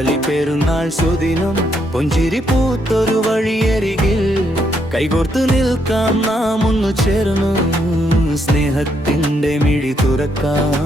ബലിപ്പെരുന്നാൾ സുദിനം പുഞ്ചിരി പൂത്തൊരു വഴിയരികിൽ കൈകോർത്തു നിൽക്കാം നാം ഒന്നു ചേർന്നു സ്നേഹത്തിന്റെ മിഴി തുറക്കാം.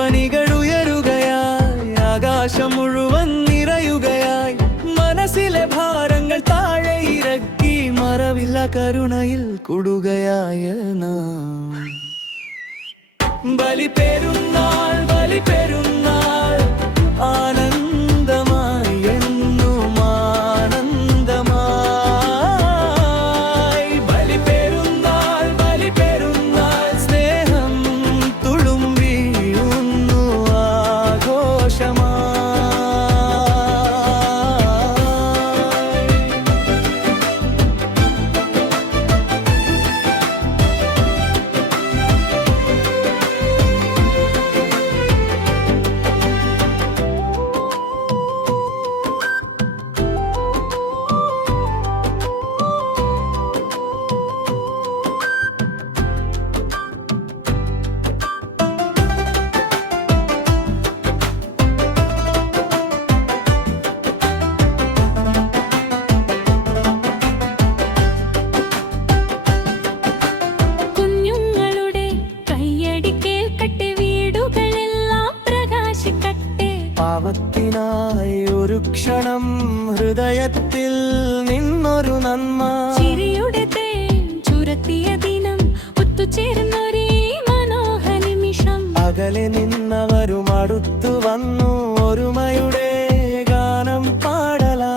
ധ്വനികളുയരുകയായി ആകാശം മുഴുവൻ നിറയുകയായി മനസ്സിലെ ഭാരങ്ങൾ താഴെ ഇറക്കി മറവില്ല കരുണയിൽ കൂടുകയായ നാം. ബലിപ്പെരുന്നാൾ ബലിപ്പെരുന്നാൾ ആനന്ദമായി എന്നും ആനന്ദമായി. ബലിപ്പെരുന്നാൾ ബലിപ്പെരുന്നാൾ സ്നേഹം തുളുമ്പി ആഘോഷമായി. പാവത്തിനായി ഒരു ക്ഷണം ഹൃദയത്തിൽ നിന്നൊരു നന്മ ചിരിയുടെ തേൻ ചുരത്തിയ ദിനം ഒത്തുചേർന്നൊരേ മനോഹര നിമിഷം. അകലെ നിന്നവരും അടുത്തു വന്നു ഒരുമയുടെ ഗാനം പാടലായി.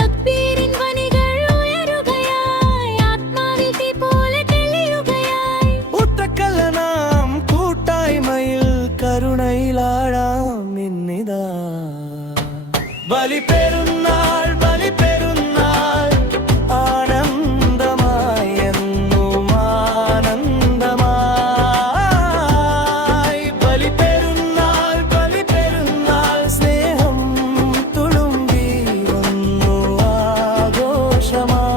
തക്ബീരിൻ ധ്വനികൾ ഉയരുകയായി ആത്മാവിൽ തീ പോലെ തെളിയുകയായി. ഒറ്റക്കല്ല നാം കൂട്ടായ്മയിൽ കരുണയിലാഴാം ഇന്നിതാ. ബലിപ്പെരുന്നാൾ ബലിപ്പെരുന്നാൾ ആനന്ദമായി എന്നും ആനന്ദമായി. ബലിപ്പെരുന്നാൾ ബലിപ്പെരുന്നാൾ സ്നേഹം തുളുമ്പി വന്നു ആഘോഷമായി.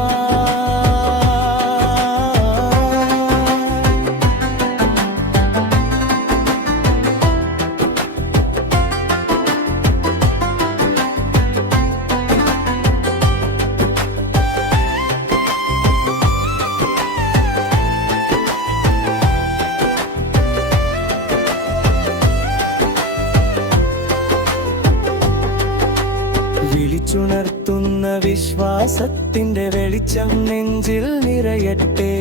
വിളിച്ചുണർത്തുന്ന വിശ്വാസത്തിന്റെ വെളിച്ചം നെഞ്ചിൽ നിറയട്ടെ.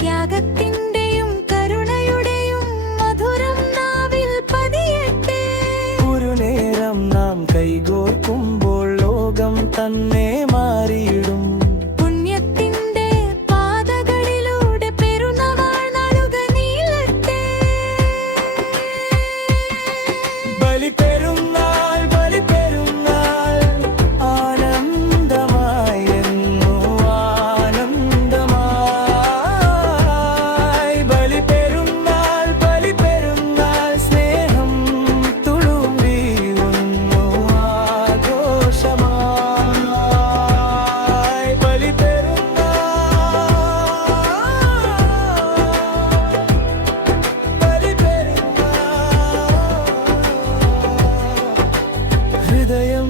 ത്യാഗത്തിന്റെയും കരുണയുടെയും മധുരം നാവിൽ പതിയട്ടെ. ഒരു നേരം നാം കൈകോർക്കുമ്പോൾ ലോകം തന്നെ മാറിയിടും. പുണ്യത്തിന്റെ പാതകളിലൂടെ പെരുന്നാൾ നാളുക നീളട്ടെ. ബലിപ്പെരുന്നാൾ ബലിപ്പെരുന്നാൾ ആനന്ദമായി എന്നും ആനന്ദമായി. ബലിപ്പെരുന്നാൾ ബലിപ്പെരുന്നാൾ സ്നേഹം തുളുമ്പി വന്നു ആഘോഷമായി. ബലിപ്പെരുന്നാൾ ബലിപ്പെരുന്നാൾ ഹൃദയം